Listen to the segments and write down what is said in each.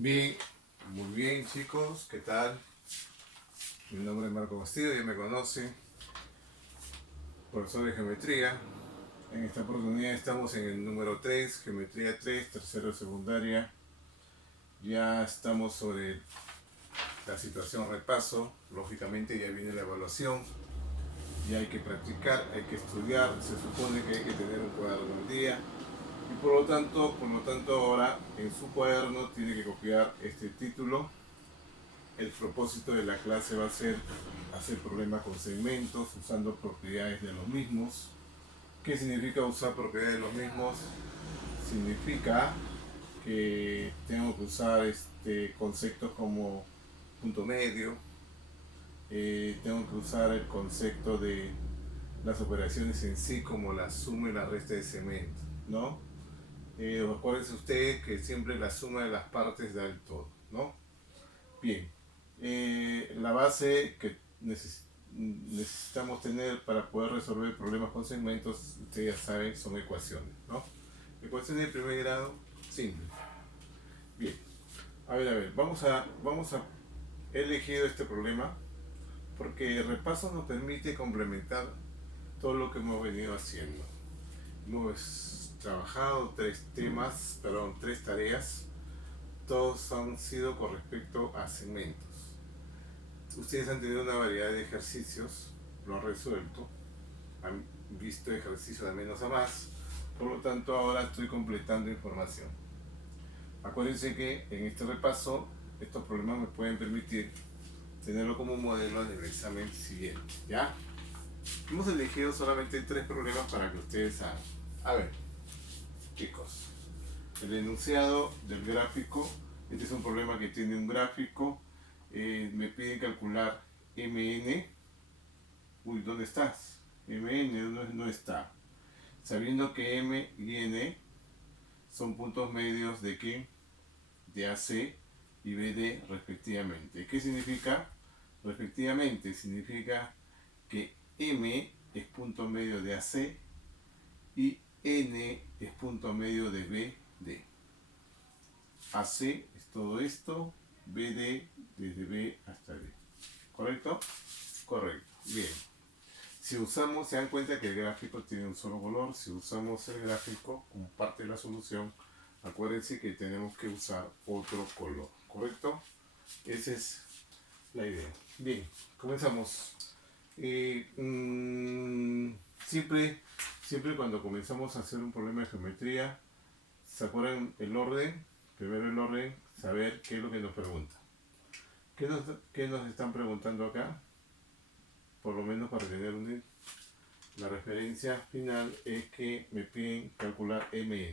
Bien, muy bien chicos, ¿qué tal? Mi nombre es Marco Castillo, ya me conocen, profesor de geometría. En esta oportunidad estamos en el número 3, geometría 3, tercero de secundaria. Ya estamos sobre la situación repaso, lógicamente ya viene la evaluación, ya hay que practicar, hay que estudiar, se supone que hay que tener un cuaderno al día. Y por lo tanto ahora en su cuaderno tiene que copiar este título. El propósito de la clase va a ser hacer problemas con segmentos usando propiedades de los mismos. ¿Qué significa usar propiedades de los mismos? Significa que tengo que usar conceptos como punto medio, tengo que usar el concepto de las operaciones en sí como la suma y la resta de segmentos, ¿no? Acuérdense ustedes que siempre la suma de las partes da el todo, ¿no? Bien, la base que necesitamos tener para poder resolver problemas con segmentos, ustedes ya saben, son ecuaciones, ¿no? Ecuaciones de primer grado, simple. Bien, a ver, he elegido este problema porque el repaso nos permite complementar todo lo que hemos venido haciendo. Hemos trabajado tres tareas, todos han sido con respecto a segmentos. Ustedes han tenido una variedad de ejercicios, lo han resuelto, han visto ejercicios de menos a más, por lo tanto ahora estoy completando información. Acuérdense que en este repaso estos problemas me pueden permitir tenerlo como modelo en el examen siguiente, ¿ya? Hemos elegido solamente 3 problemas para que ustedes hagan. A ver, chicos, el enunciado del gráfico, este es un problema que tiene un gráfico, me piden calcular MN. Uy, ¿dónde estás? MN no está. Sabiendo que M y N son puntos medios de ¿qué? De AC y BD respectivamente. ¿Qué significa? Respectivamente significa que M es punto medio de AC y N es punto medio de BD. AC es todo esto, BD desde B hasta D. ¿Correcto? Correcto. Bien. Si usamos, se dan cuenta que el gráfico tiene un solo color. Si usamos el gráfico como parte de la solución, acuérdense que tenemos que usar otro color, ¿correcto? Esa es la idea. Bien, comenzamos. Siempre, siempre cuando comenzamos a hacer un problema de geometría, ¿se acuerdan el orden? Primero el orden, saber qué es lo que nos pregunta. ¿Qué nos están preguntando acá? Por lo menos para tener la referencia final es que me piden calcular MN.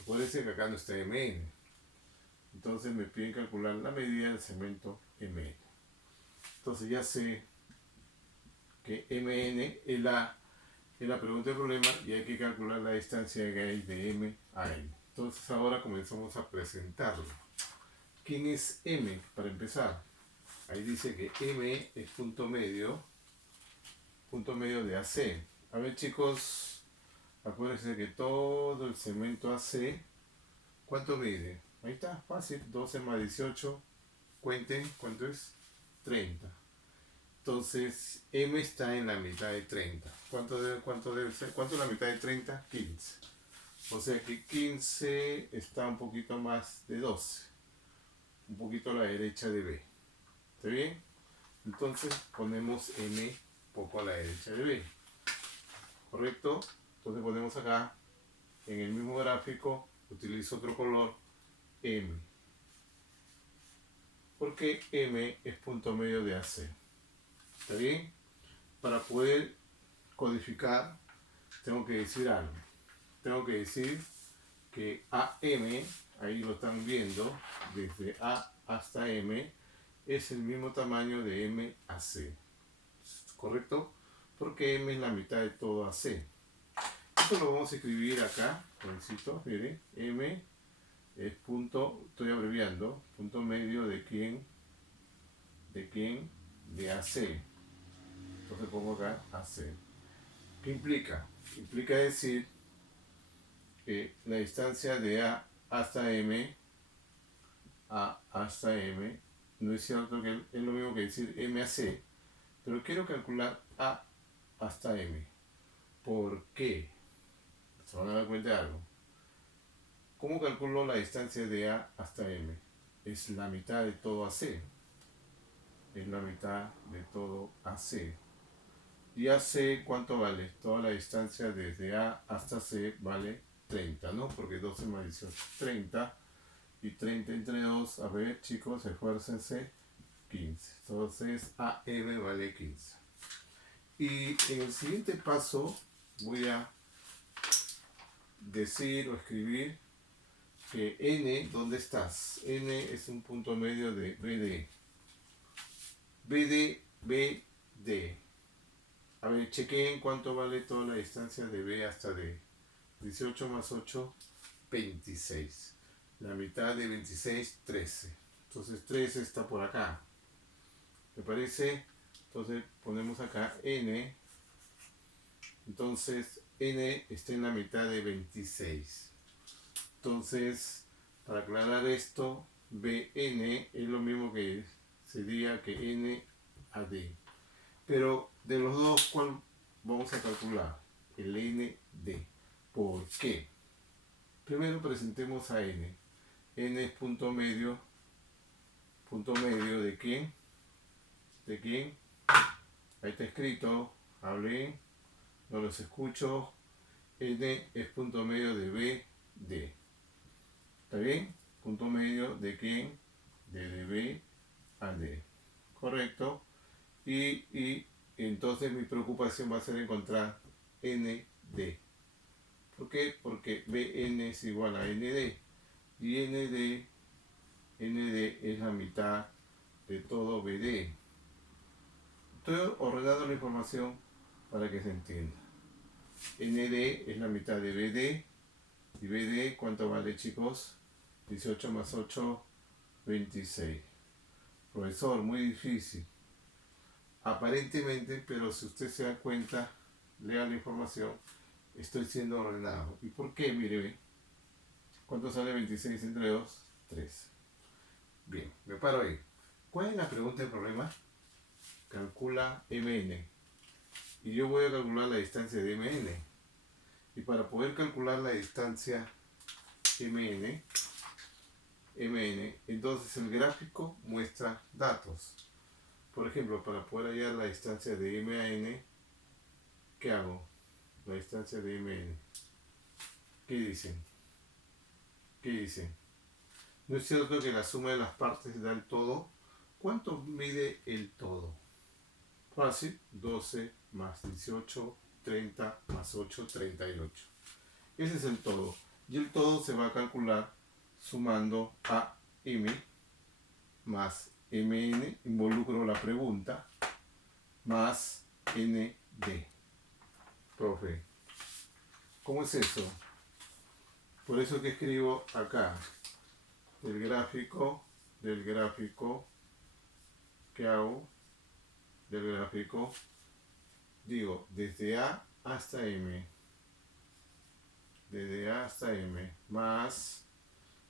Acuérdense que acá no está MN. Entonces me piden calcular la medida del segmento MN. Entonces ya sé que MN es la pregunta del problema y hay que calcular la distancia que hay de M a N. Entonces ahora comenzamos a presentarlo. ¿Quién es M? Para empezar, ahí dice que M es punto medio de AC. A ver chicos, acuérdense que todo el segmento AC, ¿cuánto mide? Ahí está, fácil, 12 más 18, cuenten, ¿cuánto es? 30. Entonces, M está en la mitad de 30. ¿Cuánto debe ser? ¿Cuánto es la mitad de 30? 15. O sea que 15 está un poquito más de 12. Un poquito a la derecha de B. ¿Está bien? Entonces ponemos M poco a la derecha de B. ¿Correcto? Entonces ponemos acá, en el mismo gráfico, utilizo otro color, M. Porque M es punto medio de AC. ¿Está bien? Para poder codificar, tengo que decir algo. Tengo que decir que AM, ahí lo están viendo, desde A hasta M, es el mismo tamaño de M a C. ¿Correcto? Porque M es la mitad de todo AC. Esto lo vamos a escribir acá, jovencitos, miren, M es punto, estoy abreviando, punto medio de quién, de AC. Entonces pongo acá AC. ¿Qué implica? Implica decir que la distancia de A hasta M A hasta M, no es cierto que es lo mismo que decir M a C, pero quiero calcular A hasta M. ¿Por qué? Se van a dar cuenta de algo. ¿Cómo calculo la distancia de A hasta M? Es la mitad de todo AC. Es la mitad de todo AC. Y AC, ¿cuánto vale? Toda la distancia desde A hasta C vale 30, ¿no? Porque 12 más 18, 30. Y 30 entre 2, a ver chicos, esfuércense, 15. Entonces AM vale 15. Y en el siguiente paso voy a decir o escribir que N, ¿dónde estás? N es un punto medio de BD. BD. A ver, chequen cuánto vale toda la distancia de B hasta D. 18 más 8, 26. La mitad de 26, 13. Entonces 13 está por acá. ¿Te parece? Entonces ponemos acá N. Entonces N está en la mitad de 26. Entonces, para aclarar esto, BN es lo mismo que sería que N a D. Pero de los dos, ¿cuál vamos a calcular? El ND. ¿Por qué? Primero presentemos a N. N es punto medio. ¿Punto medio de quién? ¿De quién? Ahí está escrito. Hablen. No los escucho. N es punto medio de B, D. ¿Está bien? Punto medio de quién? De B a D. Correcto. Y entonces mi preocupación va a ser encontrar ND. ¿Por qué? Porque BN es igual a ND. Y ND es la mitad de todo BD. Estoy ordenando la información para que se entienda. ND es la mitad de BD. ¿Y BD cuánto vale, chicos? 18 más 8, 26. Profesor, muy difícil. Aparentemente, pero si usted se da cuenta, lea la información, estoy siendo ordenado. ¿Y por qué? Mire, ¿cuánto sale 26 entre 2? 3. Bien, me paro ahí. ¿Cuál es la pregunta del problema? Calcula MN. Y yo voy a calcular la distancia de MN. Y para poder calcular la distancia MN, entonces el gráfico muestra datos. Por ejemplo, para poder hallar la distancia de M a N, ¿qué hago? La distancia de MN. ¿Qué dicen? ¿Qué dicen? ¿No es cierto que la suma de las partes da el todo? ¿Cuánto mide el todo? Fácil, 12 más 18, 30 más 8, 38. Ese es el todo. Y el todo se va a calcular sumando a M más MN, involucro la pregunta, más ND. Profe, ¿cómo es eso? Por eso que escribo acá, del gráfico, ¿qué hago? Del gráfico, digo, desde A hasta M, desde A hasta M, más,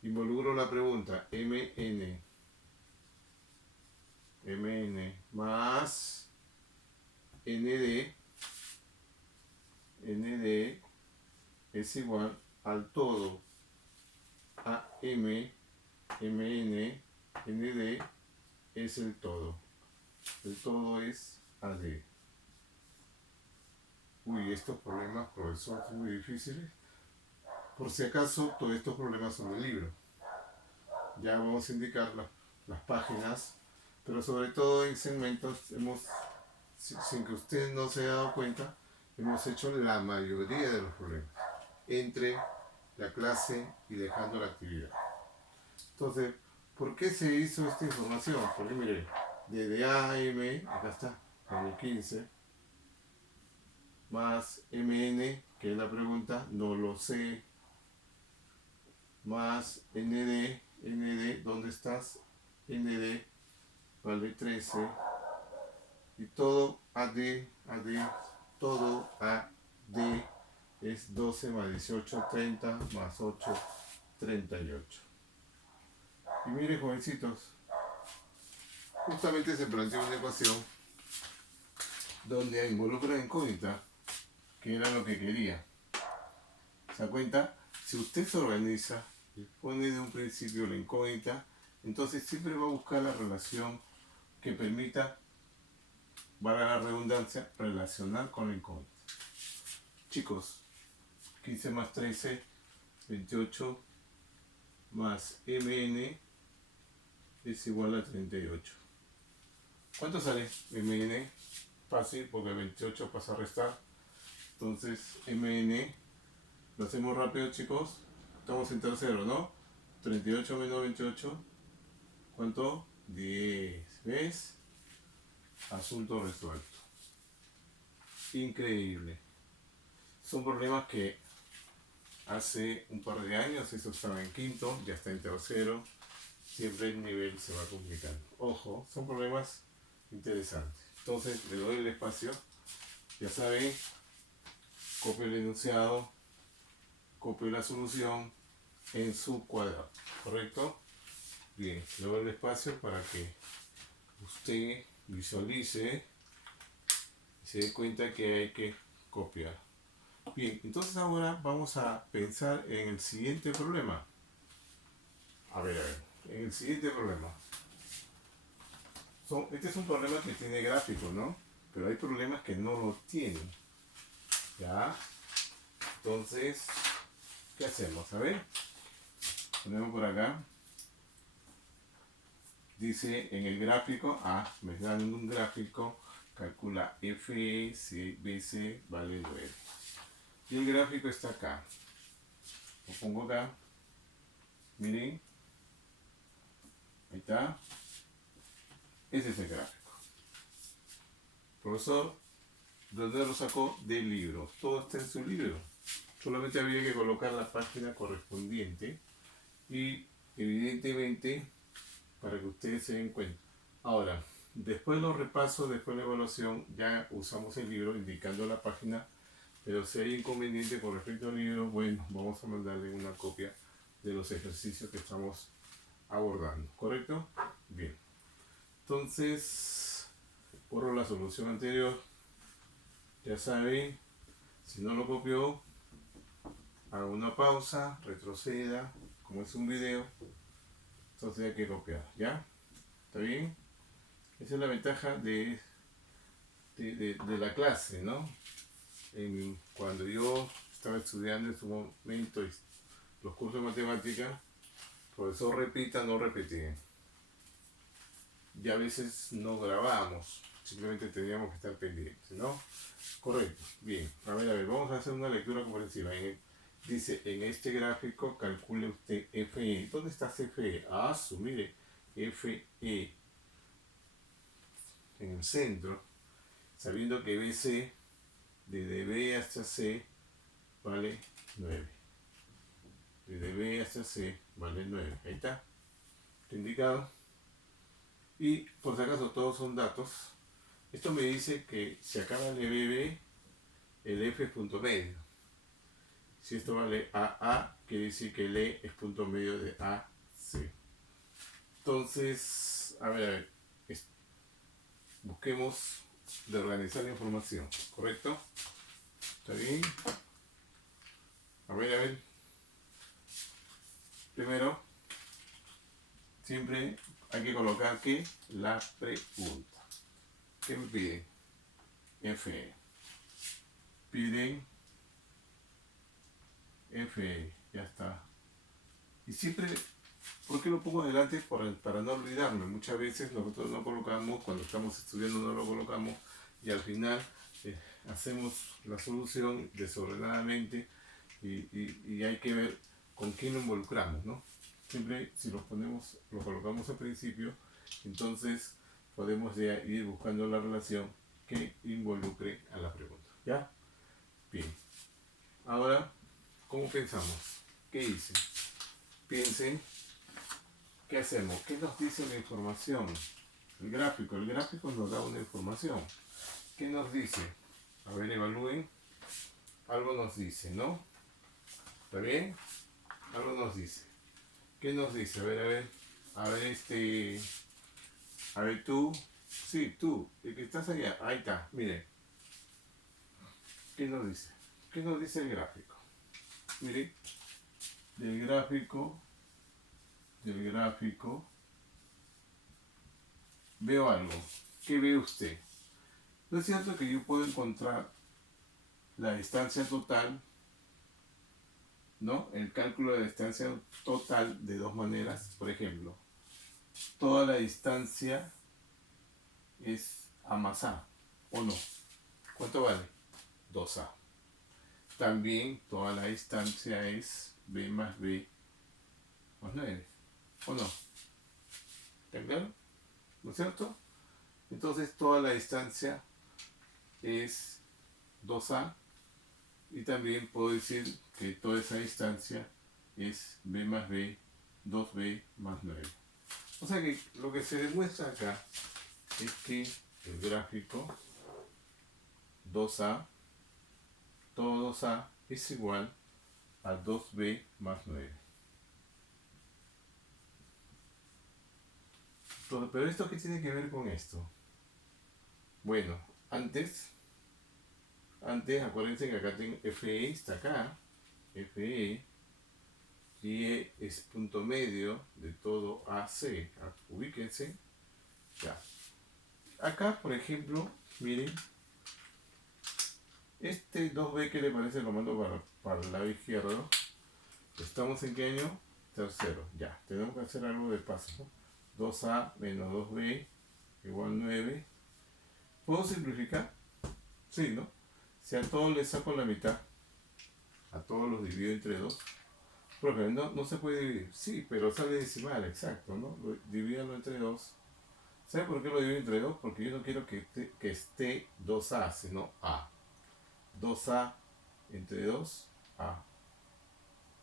involucro la pregunta, MN, más ND es igual al todo a MN, ND es el todo. El todo es AD. Uy, estos problemas, profesor, son muy difíciles. Por si acaso, todos estos problemas son del libro. Ya vamos a indicar las páginas, pero sobre todo en segmentos sin que usted no se haya dado cuenta, hemos hecho la mayoría de los problemas entre la clase y dejando la actividad. Entonces, ¿por qué se hizo esta información? Porque mire, desde A a M, acá está, en el 15, más MN, que es la pregunta, no lo sé, más ND, ¿dónde estás? ND vale 13, y todo AD, todo AD es 12 más 18, 30 más 8, 38. Y miren, jovencitos, justamente se planteó una ecuación donde involucra la incógnita, que era lo que quería. ¿Se da cuenta? Si usted se organiza y pone de un principio la incógnita, entonces siempre va a buscar la relación que permita, valga la redundancia, relacionar con la incógnita. Chicos, 15 más 13, 28 más mn es igual a 38. ¿Cuánto sale mn? Fácil, porque 28 pasa a restar. Entonces mn, lo hacemos rápido, chicos. Estamos en tercero, ¿no? 38 menos 28, ¿cuánto? 10. ¿Ves? Asunto resuelto. Increíble. Son problemas que hace un par de años eso estaba en quinto, ya está en tercero. Siempre el nivel se va complicando. Ojo, son problemas interesantes. Entonces le doy el espacio. Ya saben, copio el enunciado, copio la solución en su cuadrado. ¿Correcto? Bien, le doy el espacio para que usted visualice y se dé cuenta que hay que copiar. Bien, entonces ahora vamos a pensar en el siguiente problema. A ver, en el siguiente problema. Este es un problema que tiene gráfico, ¿no? Pero hay problemas que no lo tienen. ¿Ya? Entonces, ¿qué hacemos? A ver, ponemos por acá. Dice en el gráfico, me dan un gráfico, calcula F si BC vale 9. Y el gráfico está acá. Lo pongo acá. Miren. Ahí está. Ese es el gráfico. Profesor, ¿dónde lo sacó? Del libro. Todo está en su libro. Solamente había que colocar la página correspondiente y evidentemente para que ustedes se den cuenta. Ahora, después de los repasos, después de la evaluación, ya usamos el libro indicando la página, pero si hay inconveniente con respecto al libro, bueno, vamos a mandarle una copia de los ejercicios que estamos abordando, ¿correcto? Bien. Entonces, borro la solución anterior. Ya saben, si no lo copió, haga una pausa, retroceda, como es un video, entonces hay que copiar, ¿ya? ¿Está bien? Esa es la ventaja de la clase, ¿no? Cuando yo estaba estudiando en su momento los cursos de matemática, el profesor repita, no repetía. Y a veces no grabamos, simplemente teníamos que estar pendientes, ¿no? Correcto, bien. A ver, vamos a hacer una lectura comprensiva. Dice, en este gráfico calcule usted FE. ¿Dónde está FE? Mire, FE en el centro, sabiendo que BC, desde B hasta C, vale 9. Desde B hasta C, vale 9. Ahí está. Está indicado. Y por si acaso todos son datos. Esto me dice que si acá vale BB, el F es punto medio. Si esto vale AA, quiere decir que el E es punto medio de AC. Entonces, a ver, busquemos de organizar la información, ¿correcto? ¿Está bien? A ver. Primero, siempre hay que colocar que la pregunta. ¿Qué me piden? FE. Piden FE, ya está. Y siempre, ¿por qué lo pongo adelante? Para no olvidarme. Muchas veces nosotros no colocamos, cuando estamos estudiando no lo colocamos y al final hacemos la solución desordenadamente y hay que ver con quién lo involucramos, ¿no? Siempre si lo colocamos al principio, entonces podemos ya ir buscando la relación que involucre a la pregunta. ¿Ya? Bien. Ahora, ¿cómo pensamos? ¿Qué dicen? Piensen, ¿qué hacemos? ¿Qué nos dice la información? El gráfico nos da una información. ¿Qué nos dice? A ver, evalúen. Algo nos dice, ¿no? ¿Está bien? Algo nos dice. ¿Qué nos dice? A ver. A ver, a ver tú, sí, tú, el que estás allá, ahí está, mire, ¿qué nos dice? ¿Qué nos dice el gráfico? Mire, del gráfico, veo algo. ¿Qué ve usted? ¿No es cierto que yo puedo encontrar la distancia total, ¿no? El cálculo de la distancia total de dos maneras. Por ejemplo, toda la distancia es A más A, ¿o no? ¿Cuánto vale? 2A. También toda la distancia es B más B más 9, ¿o no? ¿Está claro? ¿No es cierto? Entonces toda la distancia es 2A y también puedo decir que toda esa distancia es B más B, 2B más 9. O sea que lo que se demuestra acá es que el gráfico 2A, todo 2A es igual a 2B más 9. Pero ¿esto qué tiene que ver con esto? Bueno, antes acuérdense que acá tengo FE, está acá, FE, y E es punto medio de todo AC. Ubíquense. Ya. Acá, por ejemplo, miren, este 2B que le parece lo mando para el lado izquierdo. ¿Estamos en qué año? Tercero. Ya, tenemos que hacer algo de paso. 2A menos 2B igual 9. ¿Puedo simplificar? Sí, ¿no? Si a todos les saco la mitad, a todos los divido entre 2. Profe, no se puede dividir. Sí, pero sale decimal, exacto, ¿no? Divídanlo entre 2. ¿Sabe por qué lo divido entre 2? Porque yo no quiero que esté 2A, sino A. 2A entre 2, A.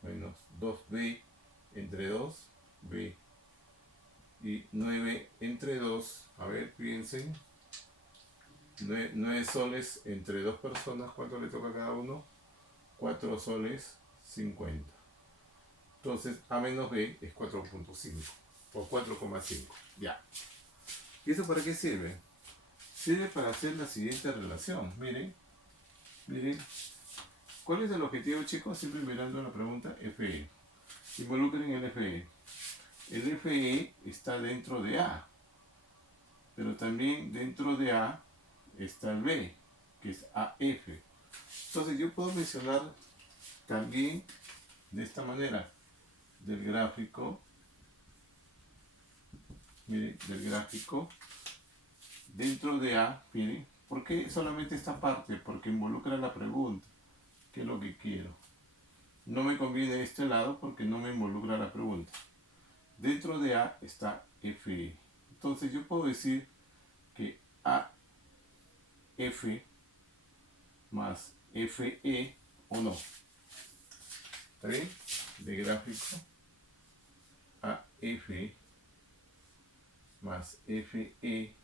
Menos 2B entre 2, B. Y 9 entre 2, a ver, piensen. 9 soles entre dos personas, ¿cuánto le toca a cada uno? 4 soles, 50. Entonces, A menos B es 4.5 o 4,5. Ya. ¿Y eso para qué sirve? Sirve para hacer la siguiente relación. Miren, ¿cuál es el objetivo, chicos? Siempre mirando la pregunta FE. Involucren el FE. El FE está dentro de A, pero también dentro de A está el B, que es AF. Entonces yo puedo mencionar también de esta manera, del gráfico, miren, del gráfico, dentro de A, miren, ¿por qué solamente esta parte? Porque involucra la pregunta, ¿qué es lo que quiero? No me conviene este lado porque no me involucra la pregunta. Dentro de A está FE. Entonces yo puedo decir que AF más FE o no. ¿Está bien? De gráfico AF más FE.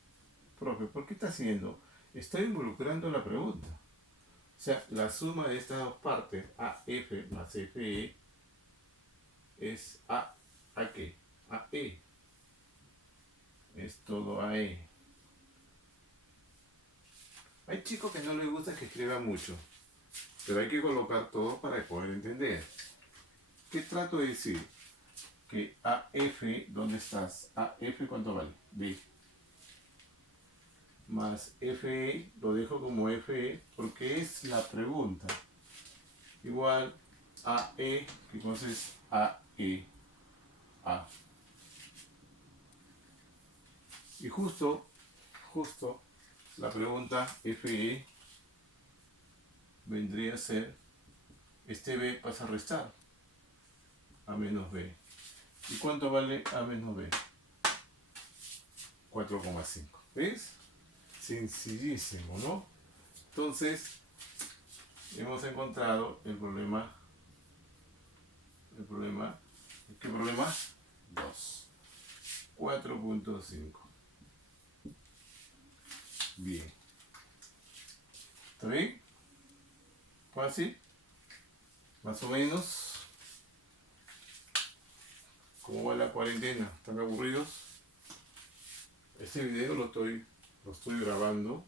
Profe, ¿por qué está haciendo? Estoy involucrando la pregunta. O sea, la suma de estas dos partes, AF más FE, es ¿a qué? AE. Es todo AE. Hay chicos que no les gusta que escriba mucho, pero hay que colocar todo para poder entender. ¿Qué trato de decir? Que AF, ¿dónde estás? AF, ¿cuánto vale? B. Más FE, lo dejo como FE porque es la pregunta. Igual AE, ¿qué cosa es AE? A. Y justo la pregunta FE vendría a ser, este B pasa a restar, A menos B. ¿Y cuánto vale A menos B? 4,5. ¿Ves? Sencillísimo, ¿no? Entonces, hemos encontrado el problema, ¿qué problema? 2. 4.5. Bien. ¿Está bien? Fácil. Más o menos. ¿Cómo va la cuarentena? ¿Están aburridos? Este video lo estoy grabando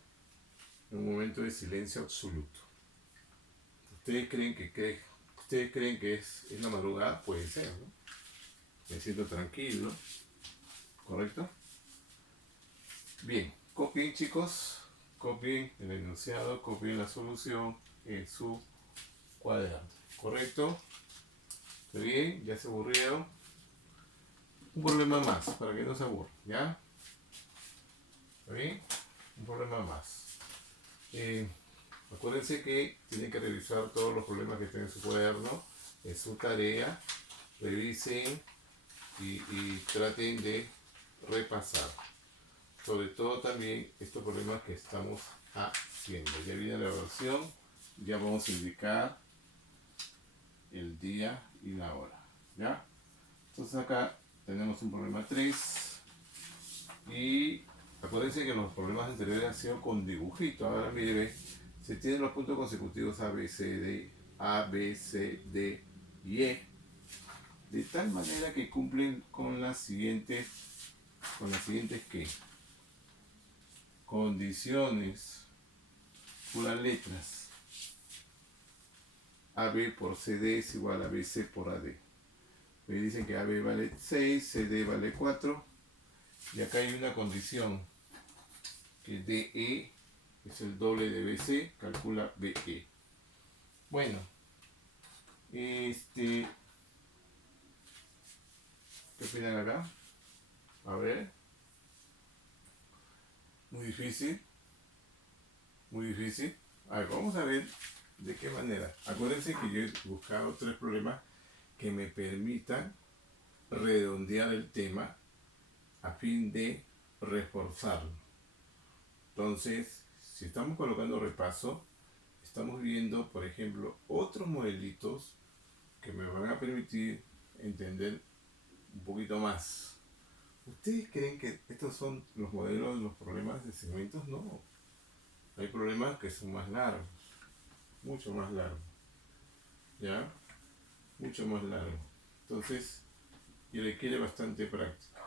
en un momento de silencio absoluto. ¿Ustedes creen que es la madrugada? Puede ser, ¿no? Me siento tranquilo, ¿correcto? Bien, copien, chicos, copien el enunciado, copien la solución en su cuaderno, ¿correcto? ¿Está bien? ¿Ya se aburrieron? Un problema más, para que no se aburran, ¿ya? ¿Está bien? Un problema más. Acuérdense que tienen que revisar todos los problemas que estén en su cuaderno, en su tarea. Revisen y traten de repasar. Sobre todo también estos problemas que estamos haciendo. Ya viene la evaluación, ya vamos a indicar el día y la hora, ¿ya? Entonces acá tenemos un problema 3 y acuérdense que los problemas anteriores han sido con dibujito. Ahora mire, se tienen los puntos consecutivos A, B, C, D y E, de tal manera que cumplen con las siguientes ¿qué? Condiciones, puras letras. AB por CD es igual a BC por AD. Me dicen que AB vale 6, CD vale 4. Y acá hay una condición, que DE es el doble de BC, calcula BE. Bueno, ¿qué opinan acá? A ver. Muy difícil. Muy difícil. A ver, vamos a ver de qué manera. Acuérdense que yo he buscado 3 problemas que me permitan redondear el tema a fin de reforzarlo. Entonces, si estamos colocando repaso, estamos viendo, por ejemplo, otros modelitos que me van a permitir entender un poquito más. ¿Ustedes creen que estos son los modelos de los problemas de segmentos? No. Hay problemas que son más largos, mucho más largos. ¿Ya? Mucho más largo. Entonces, y requiere bastante práctica.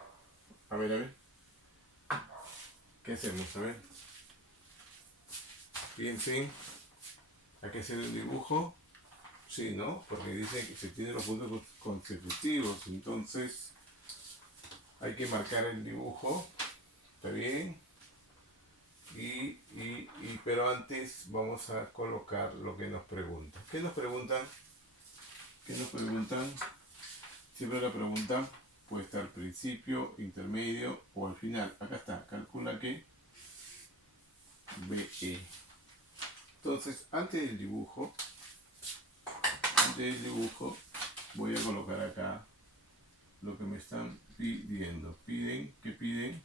A ver. ¿Qué hacemos? A ver. Piensen. Hay que hacer el dibujo. Sí, ¿no? Porque dice que se tienen los puntos consecutivos. Entonces, hay que marcar el dibujo. ¿Está bien? Pero antes vamos a colocar lo que nos preguntan. ¿Qué nos preguntan? Siempre la pregunta puede estar al principio, intermedio o al final. Acá está, calcula que BE. Entonces, antes del dibujo voy a colocar acá lo que me están pidiendo. Piden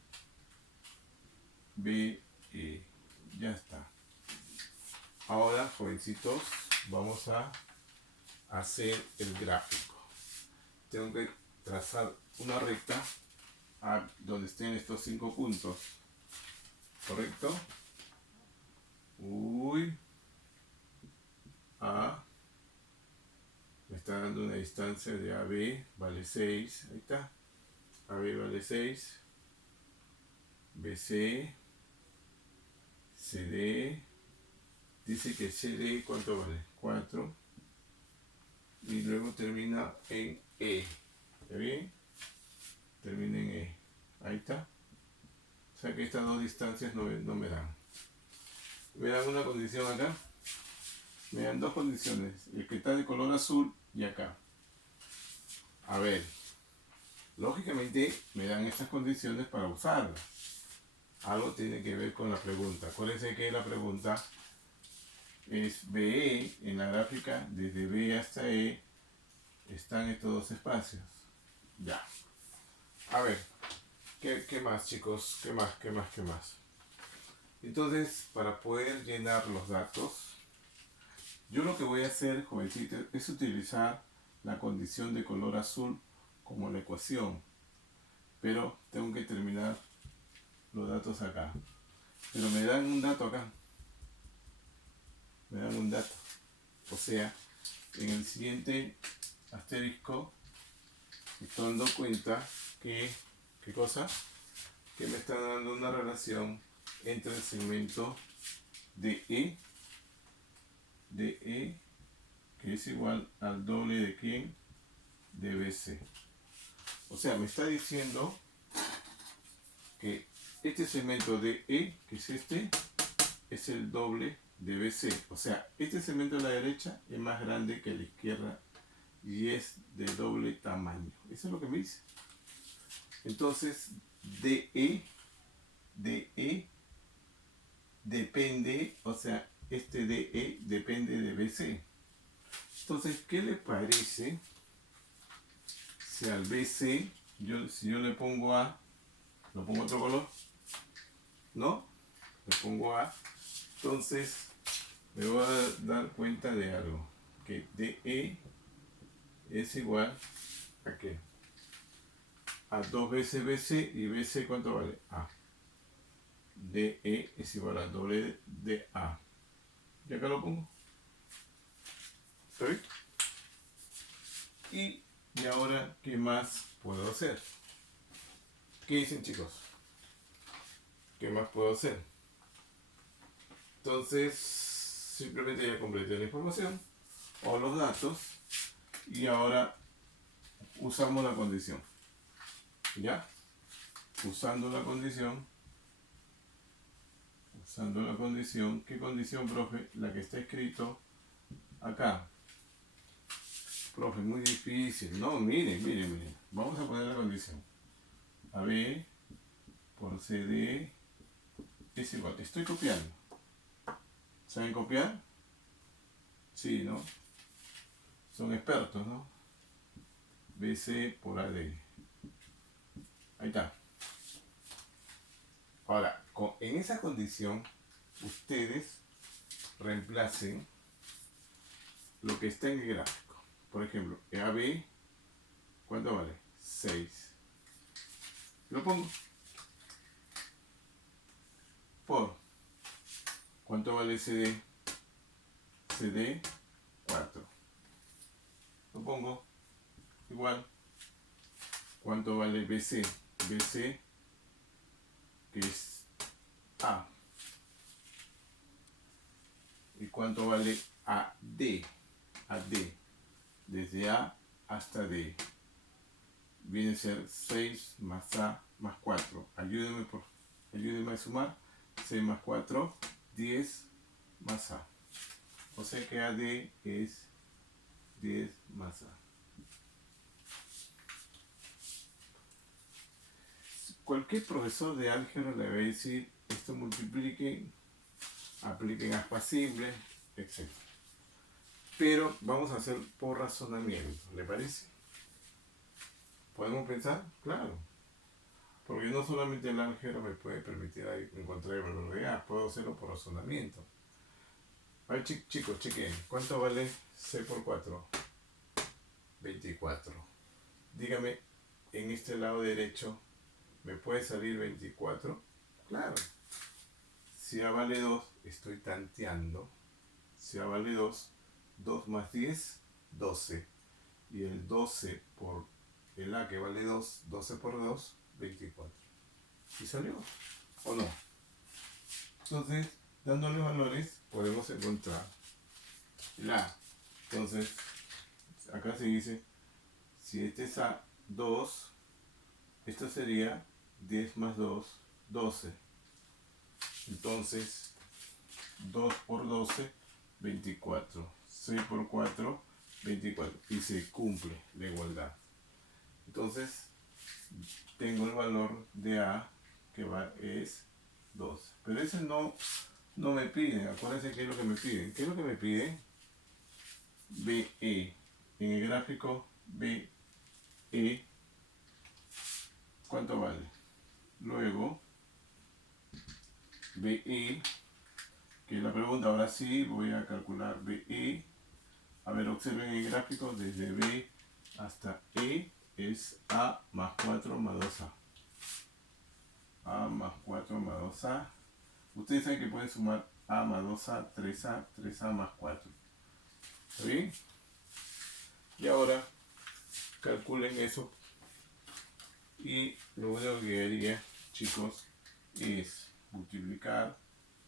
BE. Ya está. Ahora, jovencitos, vamos a hacer el gráfico. Tengo que trazar una recta a donde estén estos 5 puntos. ¿Correcto? A me está dando una distancia de AB, vale 6. Ahí está. AB vale 6. BC, CD, dice que CD, ¿cuánto vale? 4. Y luego termina en E. ¿Está bien? Termina en E. Ahí está. O sea que estas dos distancias no me dan. Me dan una condición acá. Me dan 2 condiciones. El que está de color azul y acá. A ver. Lógicamente me dan estas condiciones para usarlas. Algo tiene que ver con la pregunta. Acuérdense que la pregunta es BE. En la gráfica, desde B hasta E, están estos 2 espacios. Ya. A ver. ¿Qué más, chicos? ¿Qué más? Entonces, para poder llenar los datos, yo lo que voy a hacer, jovencitos, es utilizar la condición de color azul como la ecuación. Pero tengo que terminar los datos acá. Pero me dan un dato acá. Me dan un dato. O sea, en el siguiente asterisco me estoy dando cuenta que, ¿qué cosa? Que me está dando una relación entre el segmento DE, que es igual al doble de ¿quién? De BC. O sea, me está diciendo que este segmento DE, que es este, es el doble de BC. O sea, este segmento de la derecha es más grande que la izquierda y es de doble tamaño. Eso es lo que me dice. Entonces, DE depende, o sea, este DE depende de BC. Entonces, ¿qué le parece si al BC, si yo le pongo A, ¿lo pongo otro color? ¿No? Le pongo A. Entonces, me voy a dar cuenta de algo. Que DE es igual a ¿qué? A 2 veces BC, y BC ¿cuánto vale? A. DE es igual al doble de A. Y acá lo pongo. ¿Está bien? Y ahora, ¿qué más puedo hacer? ¿Qué dicen, chicos? ¿Qué más puedo hacer? Entonces, simplemente ya completé la información o los datos y ahora usamos la condición. ¿Ya? Usando la condición, ¿qué condición, profe? La que está escrito acá. Profe, muy difícil. No, miren. Vamos a poner la condición. AB por CD es igual. Estoy copiando. ¿Saben copiar? Sí, ¿no? Son expertos, ¿no? BC por AD. Ahí está. Ahora, en esa condición, ustedes reemplacen lo que está en el gráfico. Por ejemplo, AB, ¿cuánto vale? 6. Lo pongo. Por, ¿cuánto vale CD? CD, 4. Lo pongo. Igual. ¿Cuánto vale BC? BC, que es A. ¿Y cuánto vale AD? AD. Desde A hasta D. Viene a ser 6 más A más 4. Ayúdenme a sumar. 6 más 4, 10 más A. O sea que AD es 10 más A. Cualquier profesor de álgebra le va a decir esto multipliquen, apliquen aspas simples, etc. Pero vamos a hacer por razonamiento, ¿le parece? ¿Podemos pensar? Claro. Porque no solamente el álgebra me puede permitir encontrar el valor de A, puedo hacerlo por razonamiento. A ver, chicos, chequen. ¿Cuánto vale C por 4? 24. Dígame, en este lado derecho, ¿me puede salir 24? Claro. Si A vale 2, estoy tanteando. Si A vale 2, 2 más 10, 12. Y el 12 por el A que vale 2, 12 por 2, 24. ¿Y salió? ¿O no? Entonces, dándole valores, podemos encontrar el A. Entonces, acá se dice, si este es A, 2, esto sería 10 más 2, 12. Entonces, 2 por 12, 24. 6 por 4, 24. Y se cumple la igualdad. Entonces, tengo el valor de A, que es 12. Pero ese no me piden. Acuérdense qué es lo que me piden. ¿Qué es lo que me piden? BE. En el gráfico BE, ¿cuánto vale? Luego, BE, que es la pregunta. Ahora sí voy a calcular BE. A ver, observen el gráfico desde B hasta E es A más 4 más 2A. A más 4 más 2A. Ustedes saben que pueden sumar A más 2A, 3A, 3A más 4. ¿Está bien? Y ahora calculen eso Y lo único que haría, chicos, es multiplicar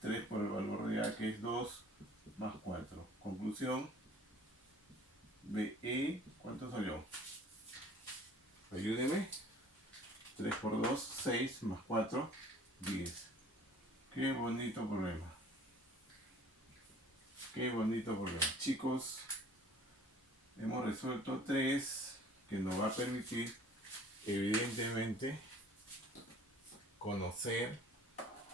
3 por el valor real, que es 2 más 4. Conclusión, BE, ¿cuánto salió? Ayúdeme. 3 por 2, 6 más 4, 10. Qué bonito problema. Qué bonito problema. Chicos, hemos resuelto 3 que nos va a permitir, evidentemente, conocer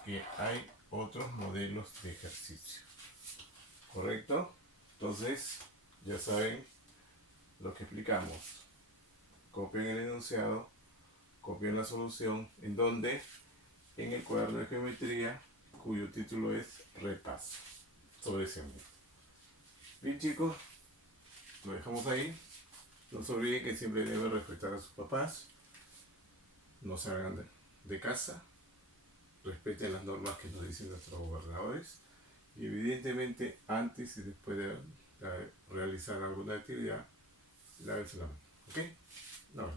que hay otros modelos de ejercicio. ¿Correcto? Entonces, ya saben lo que explicamos. Copien el enunciado, copien la solución, en donde en el cuaderno de geometría, cuyo título es Repaso sobre ese mundo. Bien, chicos, lo dejamos ahí. No se olviden que siempre deben respetar a sus papás, no salgan de casa, respeten las normas que nos dicen nuestros gobernadores y evidentemente antes y después de realizar alguna actividad, lávense la mano. ¿Ok? No.